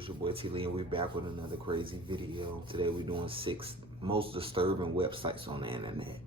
it's your boy T-Lee, and we're back with another crazy video. Today we're doing 6 most disturbing websites on the internet.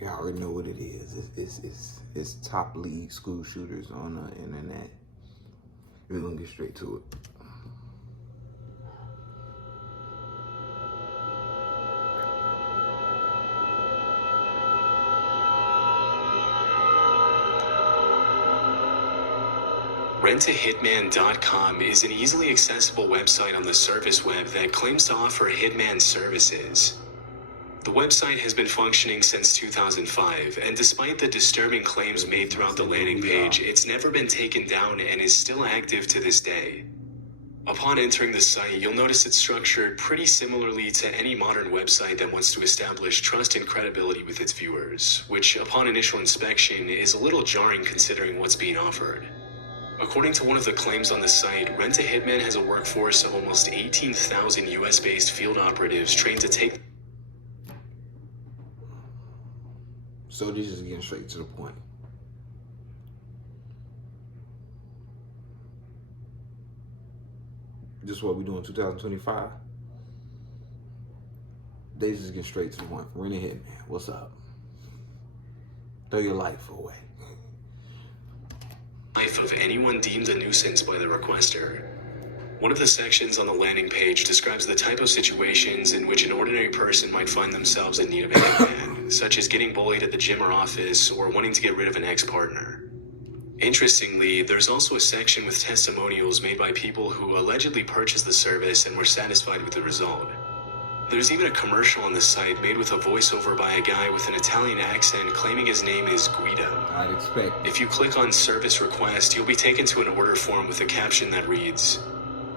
You already know what it is. It's top league school shooters on the internet. We're gonna get straight to it. RentAHitman.com is an easily accessible website on the service web that claims to offer hitman services. The website has been functioning since 2005, and despite the disturbing claims made throughout the landing page, it's never been taken down and is still active to this day. Upon entering the site, you'll notice it's structured pretty similarly to any modern website that wants to establish trust and credibility with its viewers, which upon initial inspection is a little jarring considering what's being offered. According to one of the claims on the site, RentAHitman has a workforce of almost 18,000 US-based field operatives trained to take... So this is getting straight to the point. This is what we do in 2025. They just get straight to the point. RentAHitman, what's up? Throw your life away. Life of anyone deemed a nuisance by the requester. One of the sections on the landing page describes the type of situations in which an ordinary person might find themselves in need of a hitman, such as getting bullied at the gym or office, or wanting to get rid of an ex-partner. Interestingly, there's also a section with testimonials made by people who allegedly purchased the service and were satisfied with the result. There's even a commercial on the site made with a voiceover by a guy with an Italian accent claiming his name is Guido. I'd expect. If you click on Service Request, you'll be taken to an order form with a caption that reads,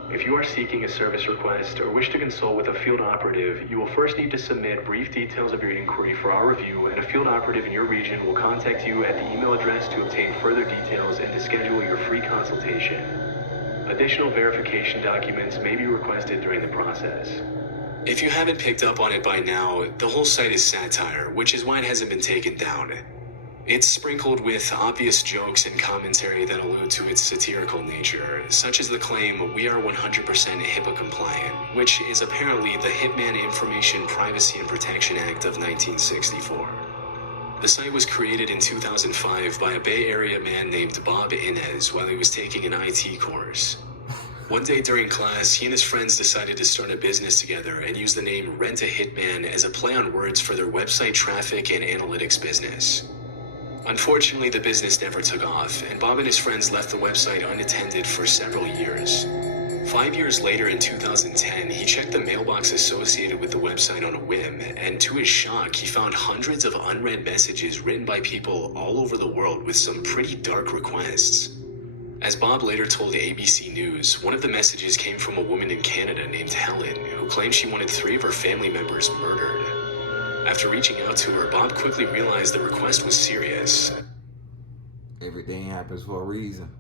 "If you are seeking a service request or wish to consult with a field operative, you will first need to submit brief details of your inquiry for our review, and a field operative in your region will contact you at the email address to obtain further details and to schedule your free consultation. Additional verification documents may be requested during the process." If you haven't picked up on it by now, the whole site is satire, which is why it hasn't been taken down. It's sprinkled with obvious jokes and commentary that allude to its satirical nature, such as the claim, "We are 100% HIPAA compliant," which is apparently the Hitman Information Privacy and Protection Act of 1964. The site was created in 2005 by a Bay Area man named Bob Inez while he was taking an IT course. One day during class, he and his friends decided to start a business together and use the name RentAHitman as a play on words for their website traffic and analytics business. Unfortunately, the business never took off, and Bob and his friends left the website unattended for several years. 5 years later, in 2010, he checked the mailbox associated with the website on a whim, and to his shock, he found hundreds of unread messages written by people all over the world with some pretty dark requests. As Bob later told ABC News, one of the messages came from a woman in Canada named Helen, who claimed she wanted 3 of her family members murdered. After reaching out to her, Bob quickly realized the request was serious. Everything happens for a reason.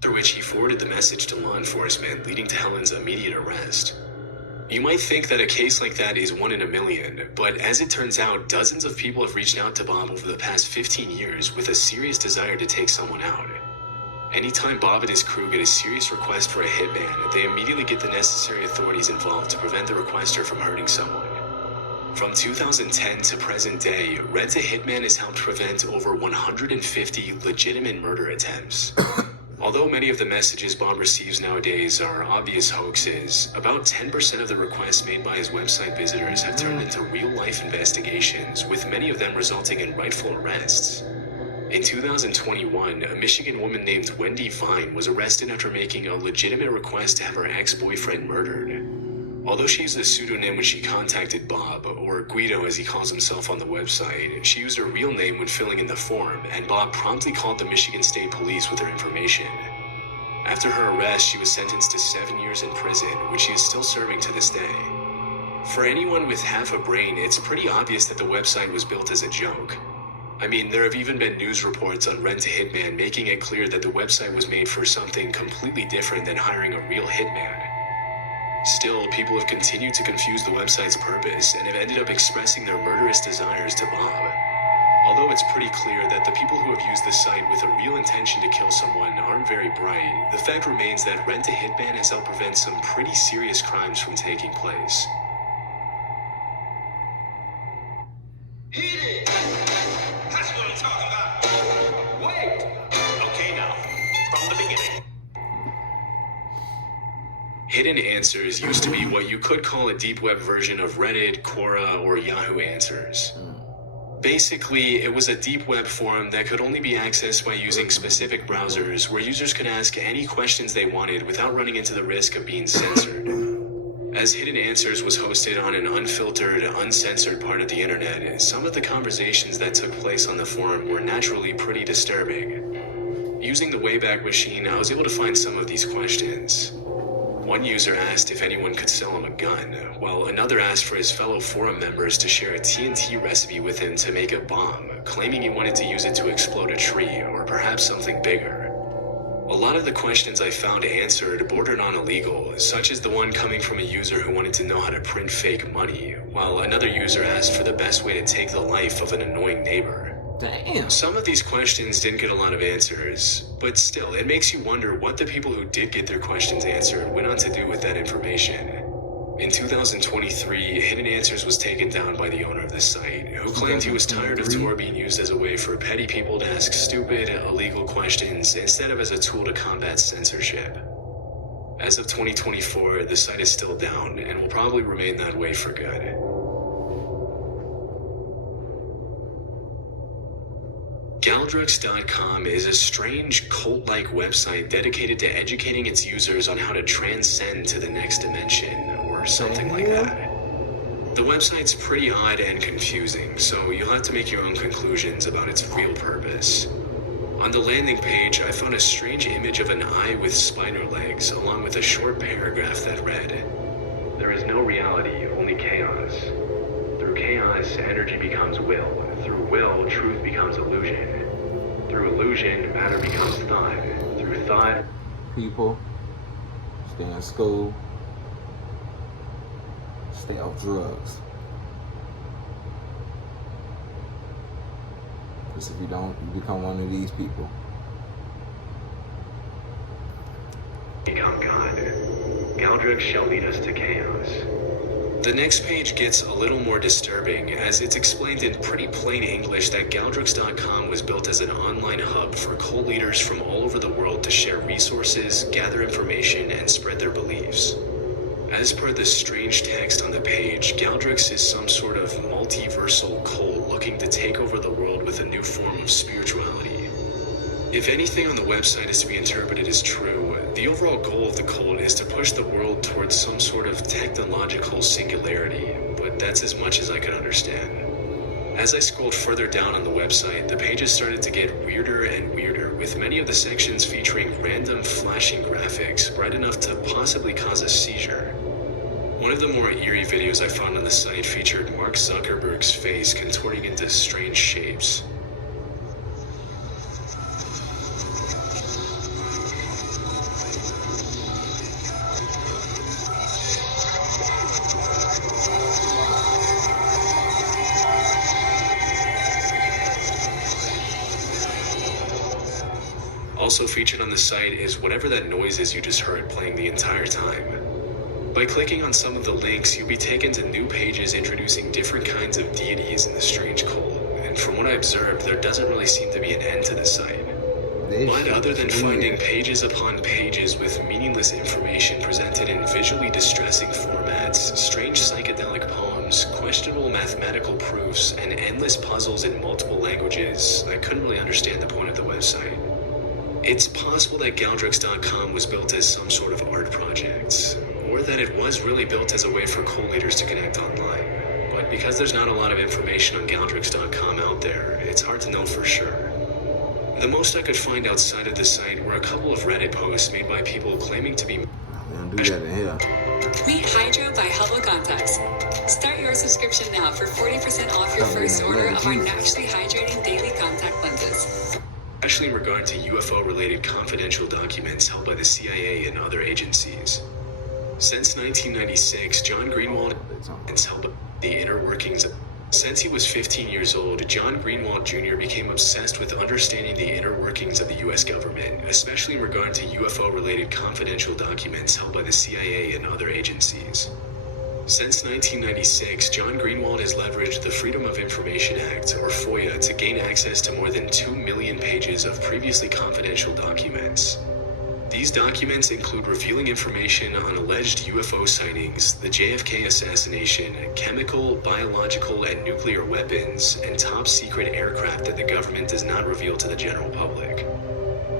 Through which he forwarded the message to law enforcement, leading to Helen's immediate arrest. You might think that a case like that is 1 in a million, but as it turns out, dozens of people have reached out to Bob over the past 15 years with a serious desire to take someone out. Anytime Bob and his crew get a serious request for a hitman, they immediately get the necessary authorities involved to prevent the requester from hurting someone. From 2010 to present day, RentAHitman has helped prevent over 150 legitimate murder attempts. Although many of the messages Bob receives nowadays are obvious hoaxes, about 10% of the requests made by his website visitors have turned into real-life investigations, with many of them resulting in rightful arrests. In 2021, a Michigan woman named Wendy Vine was arrested after making a legitimate request to have her ex-boyfriend murdered. Although she used a pseudonym when she contacted Bob, or Guido as he calls himself on the website, she used her real name when filling in the form, and Bob promptly called the Michigan State Police with her information. After her arrest, she was sentenced to 7 years in prison, which she is still serving to this day. For anyone with half a brain, it's pretty obvious that the website was built as a joke. I mean, there have even been news reports on RentAHitman making it clear that the website was made for something completely different than hiring a real hitman. Still, people have continued to confuse the website's purpose and have ended up expressing their murderous desires to Bob. Although it's pretty clear that the people who have used the site with a real intention to kill someone aren't very bright, the fact remains that Rent a Hitman has helped prevent some pretty serious crimes from taking place. Hit it! That's what I'm talking about. Wait! Okay, now, from the beginning. Hidden Answers used to be what you could call a deep web version of Reddit, Quora, or Yahoo Answers. Basically, it was a deep web forum that could only be accessed by using specific browsers where users could ask any questions they wanted without running into the risk of being censored. As Hidden Answers was hosted on an unfiltered, uncensored part of the internet, some of the conversations that took place on the forum were naturally pretty disturbing. Using the Wayback Machine, I was able to find some of these questions. One user asked if anyone could sell him a gun, while another asked for his fellow forum members to share a TNT recipe with him to make a bomb, claiming he wanted to use it to explode a tree or perhaps something bigger. A lot of the questions I found answered bordered on illegal, such as the one coming from a user who wanted to know how to print fake money, while another user asked for the best way to take the life of an annoying neighbor. Damn. Some of these questions didn't get a lot of answers, but still, it makes you wonder what the people who did get their questions answered went on to do with that information. In 2023, Hidden Answers was taken down by the owner of the site, who claimed he was tired of Tor being used as a way for petty people to ask stupid, illegal questions instead of as a tool to combat censorship. As of 2024, the site is still down and will probably remain that way for good. Galdrux.com is a strange cult-like website dedicated to educating its users on how to transcend to the next dimension, or something like that. The website's pretty odd and confusing, so you'll have to make your own conclusions about its real purpose. On the landing page, I found a strange image of an eye with spider legs, along with a short paragraph that read, "There is no reality, only chaos. Through chaos, energy becomes will. Through will, truth becomes illusion. Through illusion, matter becomes thought. Through thought..." People, stay in school, stay off drugs. Because if you don't, you become one of these people. Become God. Galdrux shall lead us to chaos. The next page gets a little more disturbing, as it's explained in pretty plain English that Galdrux.com was built as an online hub for cult leaders from all over the world to share resources, gather information, and spread their beliefs. As per the strange text on the page, Galdrux is some sort of multiversal cult looking to take over the world with a new form of spirituality. If anything on the website is to be interpreted as true, the overall goal of the cult is to push the world towards some sort of technological singularity, but that's as much as I could understand. As I scrolled further down on the website, the pages started to get weirder and weirder, with many of the sections featuring random flashing graphics bright enough to possibly cause a seizure. One of the more eerie videos I found on the site featured Mark Zuckerberg's face contorting into strange shapes. Also featured on the site is whatever that noise is you just heard playing the entire time. By clicking on some of the links, you'll be taken to new pages introducing different kinds of deities in the strange cult, and from what I observed, there doesn't really seem to be an end to the site. But other than finding pages upon pages with meaningless information presented in visually distressing formats, strange psychedelic poems, questionable mathematical proofs, and endless puzzles in multiple languages, I couldn't really understand the point of the website. It's possible that Galdrux.com was built as some sort of art project, or that it was really built as a way for cult leaders to connect online. But because there's not a lot of information on Galdrux.com out there, it's hard to know for sure. The most I could find outside of the site were a couple of Reddit posts made by people claiming to be... We don't do that in here. Meet Hydro by Hubble Contacts. Start your subscription now for 40% off your first order of our naturally hydrating daily contact lenses. Especially in regard to UFO-related confidential documents held by the CIA and other agencies. Since 1996, John Greenwald has held the inner workings of Since he was 15 years old, John Greenwald Jr. became obsessed with understanding the inner workings of the US government, especially in regard to UFO-related confidential documents held by the CIA and other agencies. Since 1996, John Greenwald has leveraged the Freedom of Information Act, or FOIA, to gain access to more than 2 million pages of previously confidential documents. These documents include revealing information on alleged UFO sightings, the JFK assassination, chemical, biological, and nuclear weapons, and top-secret aircraft that the government does not reveal to the general public.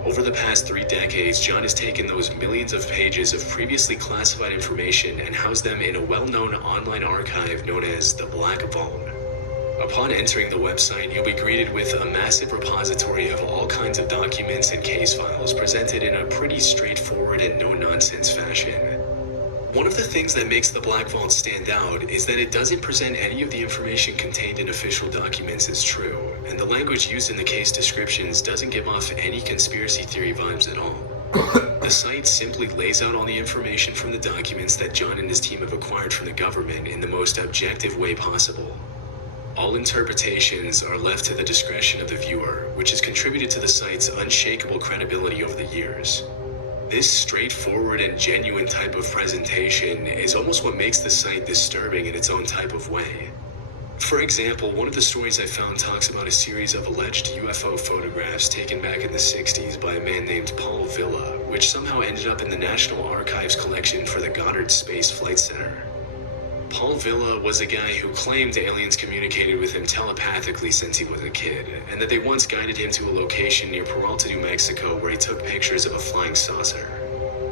Over the past 3 decades, John has taken those millions of pages of previously classified information and housed them in a well-known online archive known as the Black Vault. Upon entering the website, you'll be greeted with a massive repository of all kinds of documents and case files presented in a pretty straightforward and no-nonsense fashion. One of the things that makes the Black Vault stand out is that it doesn't present any of the information contained in official documents as true, and the language used in the case descriptions doesn't give off any conspiracy theory vibes at all. The site simply lays out all the information from the documents that John and his team have acquired from the government in the most objective way possible. All interpretations are left to the discretion of the viewer, which has contributed to the site's unshakable credibility over the years. This straightforward and genuine type of presentation is almost what makes the site disturbing in its own type of way. For example, one of the stories I found talks about a series of alleged UFO photographs taken back in the 60s by a man named Paul Villa, which somehow ended up in the National Archives collection for the Goddard Space Flight Center. Paul Villa was a guy who claimed aliens communicated with him telepathically since he was a kid, and that they once guided him to a location near Peralta, New Mexico, where he took pictures of a flying saucer.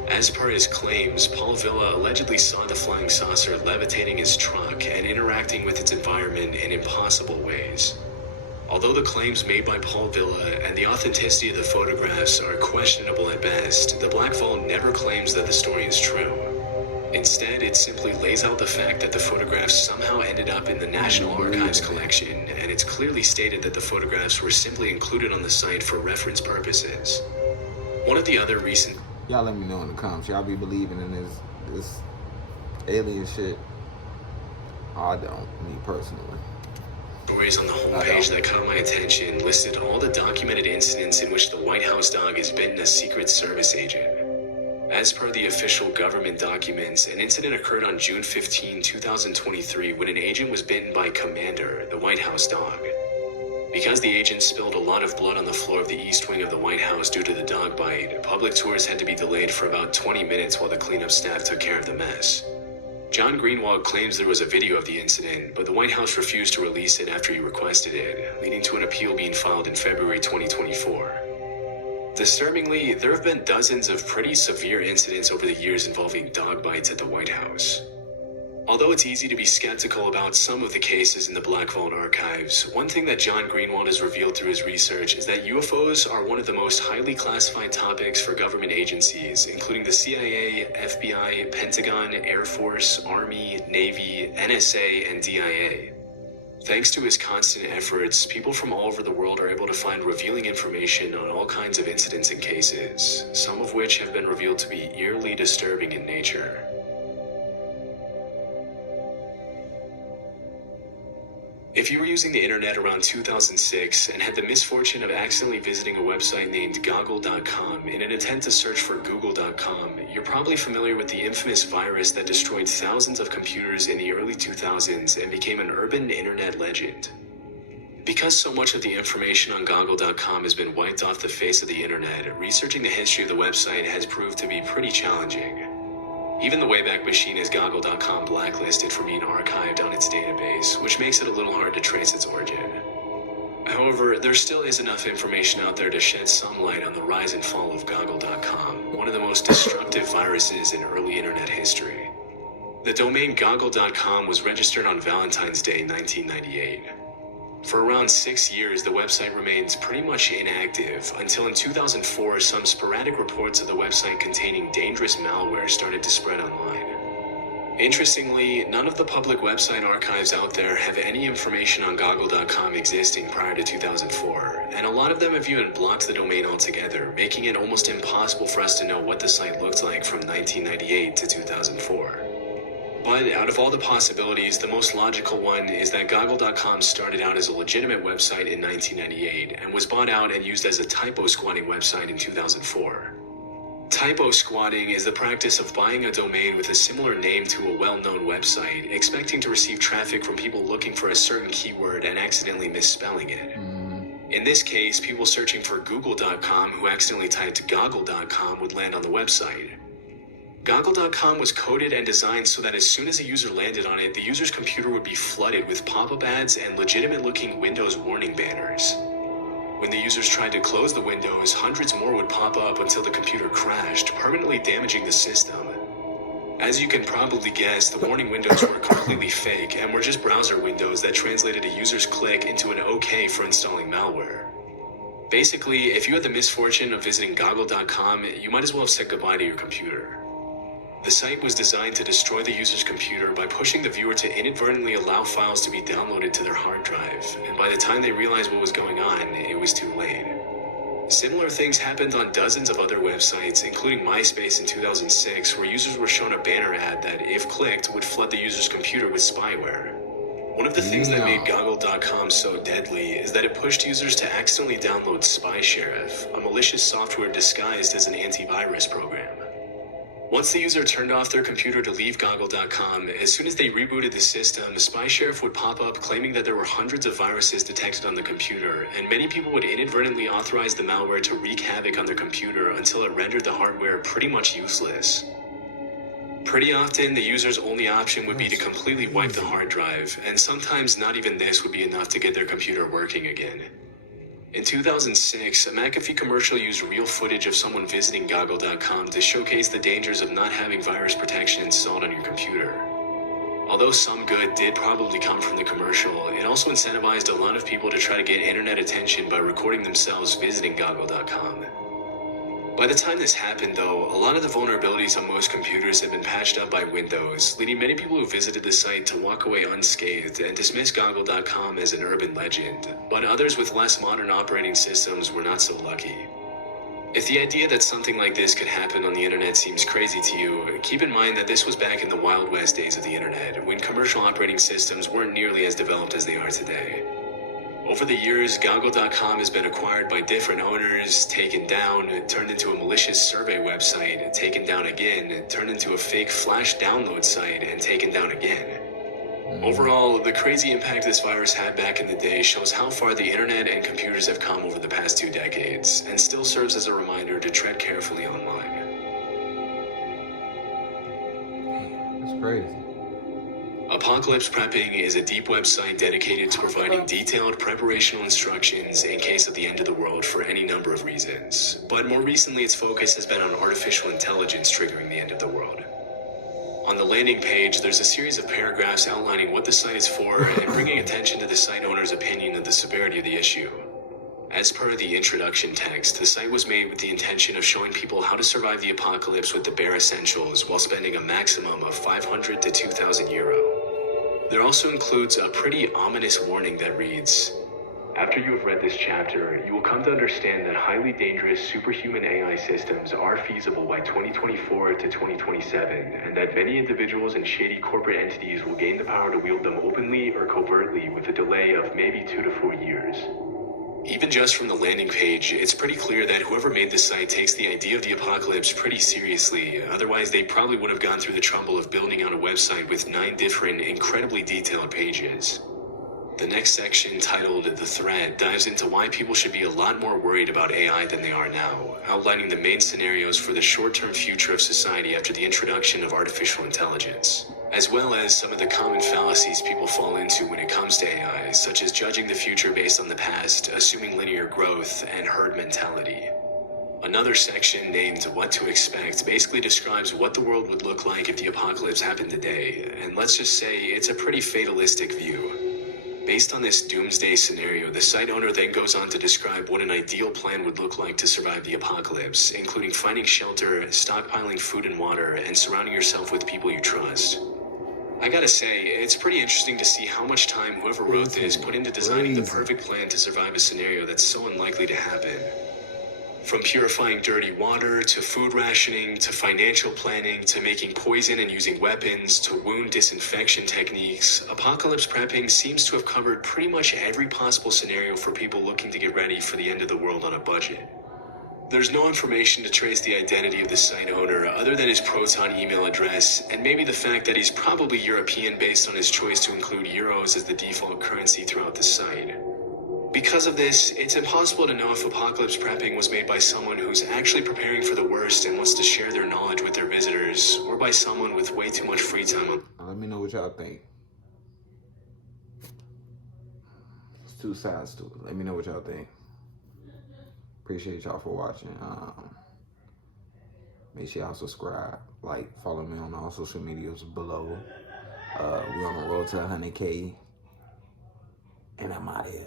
As per his claims, Paul Villa allegedly saw the flying saucer levitating his truck and interacting with its environment in impossible ways. Although the claims made by Paul Villa and the authenticity of the photographs are questionable at best, the Black Vault never claims that the story is true. Instead, it simply lays out the fact that the photographs somehow ended up in the National Archives collection, and it's clearly stated that the photographs were simply included on the site for reference purposes. One of the other recent... Y'all let me know in the comments. Y'all be believing in this alien shit? I don't, me personally. Stories on the homepage that caught my attention listed all the documented incidents in which the White House dog has bitten a Secret Service agent. As per the official government documents, an incident occurred on June 15, 2023 when an agent was bitten by Commander, the White House dog. Because the agent spilled a lot of blood on the floor of the east wing of the White House due to the dog bite, public tours had to be delayed for about 20 minutes while the cleanup staff took care of the mess. John Greenwald claims there was a video of the incident, but the White House refused to release it after he requested it, leading to an appeal being filed in February 2024. Disturbingly, there have been dozens of pretty severe incidents over the years involving dog bites at the White House. Although it's easy to be skeptical about some of the cases in the Black Vault archives, one thing that John Greenwald has revealed through his research is that UFOs are one of the most highly classified topics for government agencies, including the CIA, FBI, Pentagon, Air Force, Army, Navy, NSA, and DIA. Thanks to his constant efforts, people from all over the world are able to find revealing information on all kinds of incidents and cases, some of which have been revealed to be eerily disturbing in nature. If you were using the internet around 2006 and had the misfortune of accidentally visiting a website named Goggle.com in an attempt to search for Google.com, you're probably familiar with the infamous virus that destroyed thousands of computers in the early 2000s and became an urban internet legend. Because so much of the information on Goggle.com has been wiped off the face of the internet, researching the history of the website has proved to be pretty challenging. Even the Wayback Machine has Goggle.com blacklisted for being archived on its database, which makes it a little hard to trace its origin. However, there still is enough information out there to shed some light on the rise and fall of Goggle.com, one of the most destructive viruses in early internet history. The domain Goggle.com was registered on Valentine's Day 1998. For around 6 years, the website remained pretty much inactive until in 2004, some sporadic reports of the website containing dangerous malware started to spread online. Interestingly, none of the public website archives out there have any information on Goggle.com existing prior to 2004, and a lot of them have even blocked the domain altogether, making it almost impossible for us to know what the site looked like from 1998 to 2004. But out of all the possibilities, the most logical one is that Goggle.com started out as a legitimate website in 1998 and was bought out and used as a typo squatting website in 2004. Typo squatting is the practice of buying a domain with a similar name to a well-known website, expecting to receive traffic from people looking for a certain keyword and accidentally misspelling it. In this case, people searching for Google.com who accidentally typed Goggle.com would land on the website. Goggle.com was coded and designed so that as soon as a user landed on it, the user's computer would be flooded with pop-up ads and legitimate-looking Windows warning banners. When the users tried to close the windows, hundreds more would pop up until the computer crashed, permanently damaging the system. As you can probably guess, the warning windows were completely fake and were just browser windows that translated a user's click into an OK for installing malware. Basically, if you had the misfortune of visiting Goggle.com, you might as well have said goodbye to your computer. The site was designed to destroy the user's computer by pushing the viewer to inadvertently allow files to be downloaded to their hard drive, and by the time they realized what was going on, it was too late. Similar things happened on dozens of other websites, including MySpace in 2006, where users were shown a banner ad that, if clicked, would flood the user's computer with spyware. One of the things that made Goggle.com so deadly is that it pushed users to accidentally download Spy Sheriff, a malicious software disguised as an antivirus program. Once the user turned off their computer to leave Goggle.com, as soon as they rebooted the system, Spy Sheriff would pop up claiming that there were hundreds of viruses detected on the computer, and many people would inadvertently authorize the malware to wreak havoc on their computer until it rendered the hardware pretty much useless. Pretty often, the user's only option would be to completely wipe the hard drive, and sometimes not even this would be enough to get their computer working again. In 2006, a McAfee commercial used real footage of someone visiting Goggle.com to showcase the dangers of not having virus protection installed on your computer. Although some good did probably come from the commercial, it also incentivized a lot of people to try to get internet attention by recording themselves visiting Goggle.com. By the time this happened, though, a lot of the vulnerabilities on most computers had been patched up by Windows, leading many people who visited the site to walk away unscathed and dismiss Goggle.com as an urban legend, but others with less modern operating systems were not so lucky. If the idea that something like this could happen on the internet seems crazy to you, keep in mind that this was back in the Wild West days of the internet, when commercial operating systems weren't nearly as developed as they are today. Over the years, Goggle.com has been acquired by different owners, taken down, turned into a malicious survey website, taken down again, turned into a fake flash download site, and taken down again. Overall, the crazy impact this virus had back in the day shows how far the internet and computers have come over the past 2 decades, and still serves as a reminder to tread carefully online. That's crazy. Apocalypse Prepping is a deep website dedicated to providing detailed preparational instructions in case of the end of the world for any number of reasons. But more recently, its focus has been on artificial intelligence triggering the end of the world. On the landing page, there's a series of paragraphs outlining what the site is for and bringing attention to the site owner's opinion of the severity of the issue. As per the introduction text, the site was made with the intention of showing people how to survive the apocalypse with the bare essentials while spending a maximum of 500 to 2,000 euro. There also includes a pretty ominous warning that reads, "After you have read this chapter, you will come to understand that highly dangerous superhuman AI systems are feasible by 2024 to 2027, and that many individuals and shady corporate entities will gain the power to wield them openly or covertly with a delay of maybe 2 to 4 years." Even just from the landing page, it's pretty clear that whoever made this site takes the idea of the apocalypse pretty seriously, otherwise they probably would have gone through the trouble of building out a website with 9 different, incredibly detailed pages. The next section, titled The Threat, dives into why people should be a lot more worried about AI than they are now, outlining the main scenarios for the short-term future of society after the introduction of artificial intelligence, as well as some of the common fallacies people fall into when it comes to AI, such as judging the future based on the past, assuming linear growth, and herd mentality. Another section, named What to Expect, basically describes what the world would look like if the apocalypse happened today, and let's just say it's a pretty fatalistic view. Based on this doomsday scenario, the site owner then goes on to describe what an ideal plan would look like to survive the apocalypse, including finding shelter, stockpiling food and water, and surrounding yourself with people you trust. I gotta say, it's pretty interesting to see how much time whoever wrote this put into designing the perfect plan to survive a scenario that's so unlikely to happen. From purifying dirty water, to food rationing, to financial planning, to making poison and using weapons, to wound disinfection techniques, apocalypse prepping seems to have covered pretty much every possible scenario for people looking to get ready for the end of the world on a budget. There's no information to trace the identity of the site owner other than his Proton email address, and maybe the fact that he's probably European based on his choice to include euros as the default currency throughout the site. Because of this, it's impossible to know if apocalypse prepping was made by someone who's actually preparing for the worst and wants to share their knowledge with their visitors, or by someone with way too much free time. Let me know what y'all think. There's two sides to it. Let me know what y'all think. Appreciate y'all for watching. Make sure y'all subscribe, like, follow me on all social medias below. We on the road to 100K, and I'm out of here.